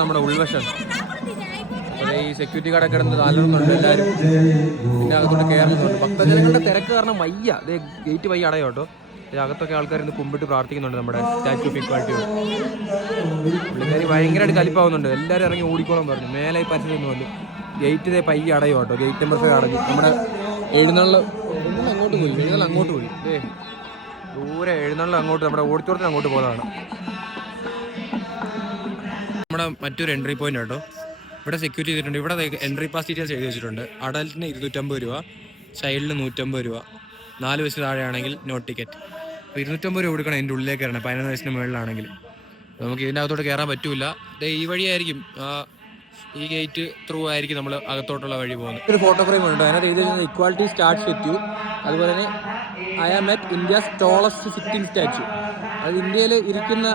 നമ്മുടെ ഉൾവശം ഈ സെക്യൂരിറ്റി കട കിടന്ന് താലുന്നുണ്ട് എല്ലാവരും. ഇതിൻ്റെ അകത്തോട്ട് കയറുന്നുണ്ട്. ഭക്തജനങ്ങളുടെ തിരക്ക് കാരണം വയ്യ. ഇത് ഗേറ്റ് വയ്യ അടയോ കേട്ടോ. അകത്തൊക്കെ ആൾക്കാർ ഇന്ന് കുമ്പിട്ട് പ്രാർത്ഥിക്കുന്നുണ്ട് നമ്മുടെ സ്റ്റാച്യു ഓഫ് ഇക്വാലിറ്റിയോട്. പുള്ളിക്കാരി ഭയങ്കരമായിട്ട് കലിപ്പാവുന്നുണ്ട്. എല്ലാവരും ഇറങ്ങി ഓടിക്കോളം പറഞ്ഞു. മേലെ പരിസരമൊന്നും വന്നു. ഗേറ്റ് ഇതേ പയ്യെ അടയോ കേട്ടോ. ഗേറ്റ് നമ്പർ അടഞ്ഞു. നമ്മുടെ എഴുന്നള്ള് അങ്ങോട്ട് പോയി ദൂരെ എഴുന്നള്ള് അങ്ങോട്ട് നമ്മുടെ ഓഡിറ്റോറിയത്തിന് അങ്ങോട്ട് പോകുന്നതാണ്. നമ്മുടെ മറ്റൊരു എൻട്രി പോയിന്റ് കേട്ടോ. ഇവിടെ സെക്യൂരിറ്റി ചെയ്തിട്ടുണ്ട്. ഇവിടെ എൻട്രി പാസ് ഡീറ്റെയിൽസ് എഴുതി വെച്ചിട്ടുണ്ട്. അഡൽറ്റിന് 250 രൂപ, ചൈൽഡിന് 150 രൂപ, 4 വയസ്സിന് താഴെയാണെങ്കിൽ നോ ടിക്കറ്റ്. അപ്പോൾ 250 രൂപ കൊടുക്കണം എൻ്റെ ഉള്ളിലേക്ക് കയറണം. 11 വയസ്സിന് മുകളിലാണെങ്കിൽ നമുക്ക് ഇതിൻ്റെ അകത്തോട്ട് കയറാൻ പറ്റൂല. ഈ വഴിയായിരിക്കും, ഈ ഗേറ്റ് ത്രൂ ആയിരിക്കും നമ്മൾ അകത്തോട്ടുള്ള വഴി പോകുന്നത്. ഒരു ഫോട്ടോ ഫ്രെയിം ഉണ്ട്. അതിനകത്ത് എഴുതി വെച്ചിരുന്നത് ഇക്വാലിറ്റി സ്റ്റാർട്ട്സ് വിത്ത് യു. അതുപോലെ തന്നെ I am at India's tallest sitting statue. അത് ഇന്ത്യയിൽ ഇരിക്കുന്ന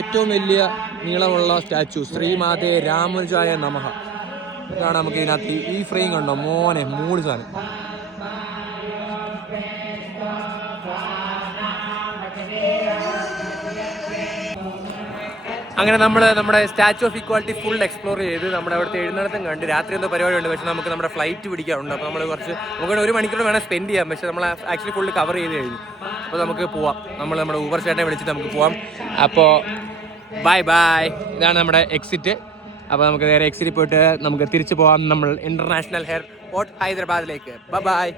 ഏറ്റവും വലിയ നീളമുള്ള സ്റ്റാച്യു ശ്രീമാതേ രാമാനുജായ നമഃ. ഇതാണ് നമുക്ക് ഇതിനകത്ത് ഈ ഫ്രെയിം കണ്ടോ മോനെ, മൂന്ന് സാധനം. അങ്ങനെ നമ്മൾ നമ്മുടെ statue of equality full explore ചെയ്ത് നമ്മുടെ അവിടുത്തെ എഴുന്നള്ളത്തും കണ്ട്. രാത്രി എന്തോ പരിപാടിയുണ്ട്, പക്ഷേ നമുക്ക് നമ്മുടെ ഫ്ലൈറ്റ് പിടിക്കാറുണ്ട്. അപ്പോൾ നമ്മൾ നമുക്ക് 1 മണിക്കൂർ വേണം സ്പെൻഡ് ചെയ്യാം. പക്ഷേ നമ്മൾ ആക്ച്വലി ഫുള്ള് കവർ ചെയ്ത് കഴിഞ്ഞു. അപ്പോൾ നമുക്ക് പോവാം. നമ്മുടെ ഊബർ ചേട്ടനെ വിളിച്ചിട്ട് നമുക്ക് പോവാം. അപ്പോൾ ബൈ. ഇതാണ് നമ്മുടെ എക്സിറ്റ്. അപ്പോൾ നമുക്ക് നേരെ എക്സിറ്റിൽ പോയിട്ട് നമുക്ക് തിരിച്ചു പോകാം നമ്മൾ ഇന്റർനാഷണൽ എയർപോർട്ട് ഹൈദരാബാദിലേക്ക്. ബൈ.